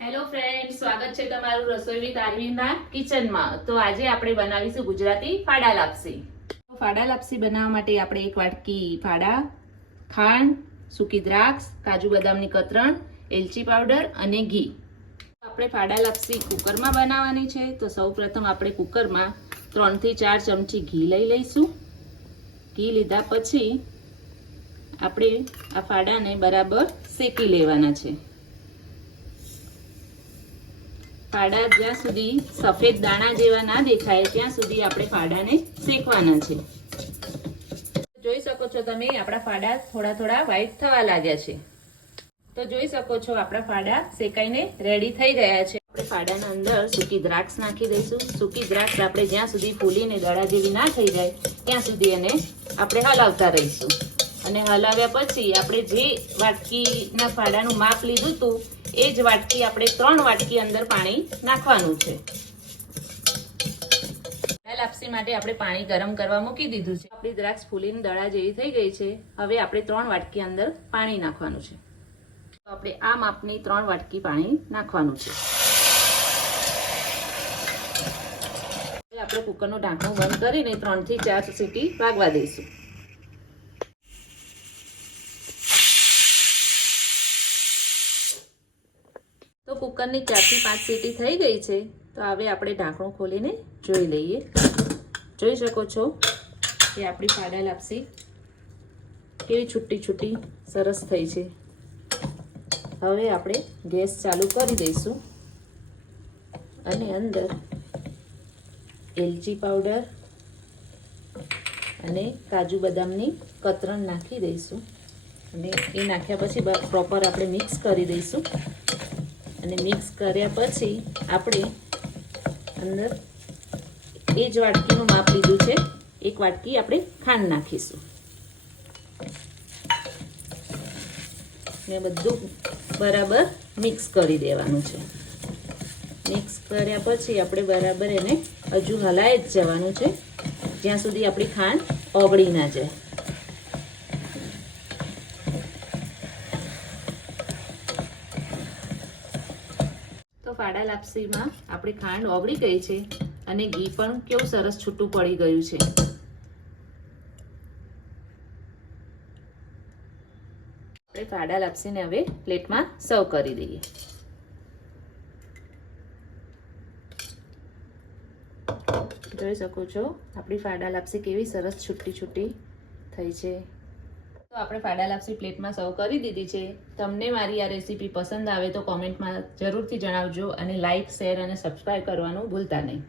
Hello friend, સ્વાગત છે તમારું રસોઈ વિથ આરવીના કિચનમાં। તો આજે આપણે બનાવીશું ગુજરાતી ફાડા લાપસી। ફાડા લાપસી બનાવવા માટે આપણે એક વાટકી ફાડા, ખાંડ, સૂકી દ્રાક્ષ, કાજુ બદામની કતરણ, એલચી પાવડર અને ઘી। આપણે ફાડા લાપસી કુકરમાં બનાવવાની છે। તો સૌપ્રથમ આપણે કુકરમાં 3 થી 4 ચમચી ઘી લઈ લઈશું। ઘી લીધા પછી આપણે આ ફાડાને બરાબર શેકી લેવાના છે। ફાડા જ્યાં સુધી સફેદ દાણા જેવા ના દેખાય ત્યાં સુધી આપણે ફાડાને શેકવાના છે। જોઈ શકો છો તમે આપણા ફાડા થોડા થોડા વ્હાઈટ થવા લાગ્યા છે। તો જોઈ શકો છો આપણા ફાડા શેકાઈને રેડી થઈ ગયા છે। આપણે ફાડાના અંદર સૂકી દ્રાક્ષ નાખી દઈશું। સૂકી દ્રાક્ષ આપણે જ્યાં સુધી ફૂલીને દડા જેવી ના થઈ જાય ત્યાં સુધી એને આપણે હલાવતા રહીશું। અને હલાવ્યા પછી આપણે જે વાટકીના ફાડાનું માપ લીધું હતું એ જ વાટકી આપણે 3 વાટકી અંદર પાણી નાખવાનું છે। લાપસી માટે આપણે પાણી ગરમ કરવા મૂકી દીધું છે। આપણી દ્રાક્ષ ફૂલીને દડા જેવી થઈ ગઈ છે। હવે આપણે 3 વાટકી અંદર પાણી નાખવાનું છે। તો આપણે આ માપની 3 વાટકી પાણી નાખવાનું છે। હવે આપણે કુકરનું ઢાંકણું બંધ કરીને 3 થી 4 સીટી વાગવા દઈશું। તો કુકરની 4 થી 5 સીટી થઈ ગઈ છે। તો હવે આપણે ઢાંકણું ખોલીને જોઈ લઈએ। જોઈ શકો છો કે આપણી ફાડા લાપસી કેવી છૂટી છૂટી સરસ થઈ છે। હવે આપણે ગેસ ચાલુ કરી દઈશું અને અંદર એલચી પાવડર અને કાજુ બદામની કતરણ નાખી દઈશું અને એ નાખ્યા પછી પ્રોપર આપણે મિક્સ કરી દઈશું। અને મિક્સ કર્યા પછી આપણે અંદર એ જ વાટકીનું માપ લીધું છે, 1 વાટકી આપણે ખાંડ નાખીશું ને બધું બરાબર મિક્સ કરી દેવાનું છે। મિક્સ કર્યા પછી આપણે બરાબર એને હજુ હલાવી જ જવાનું છે જ્યાં સુધી આપણી ખાંડ ઓગળી ના જાય। તો ફાડા લાપસીમાં આપણી ખાંડ ઓગળી ગઈ છે અને ઘી પણ કેવું સરસ છૂટું પડી ગયું છે। આપણે ફાડા લાપસીને હવે પ્લેટમાં સર્વ કરી દઈએ। જોઈ શકો છો આપણી ફાડા લાપસી કેવી સરસ છૂટી છૂટી થઈ છે। તો આપણે ફાડા લાપસી પ્લેટમાં સર્વ કરી દીધી છે। તમને મારી આ રેસીપી પસંદ આવે તો કોમેન્ટમાં જરૂરથી જણાવજો અને લાઈક, શેર અને સબસ્ક્રાઈબ કરવાનું ભૂલતા નહીં।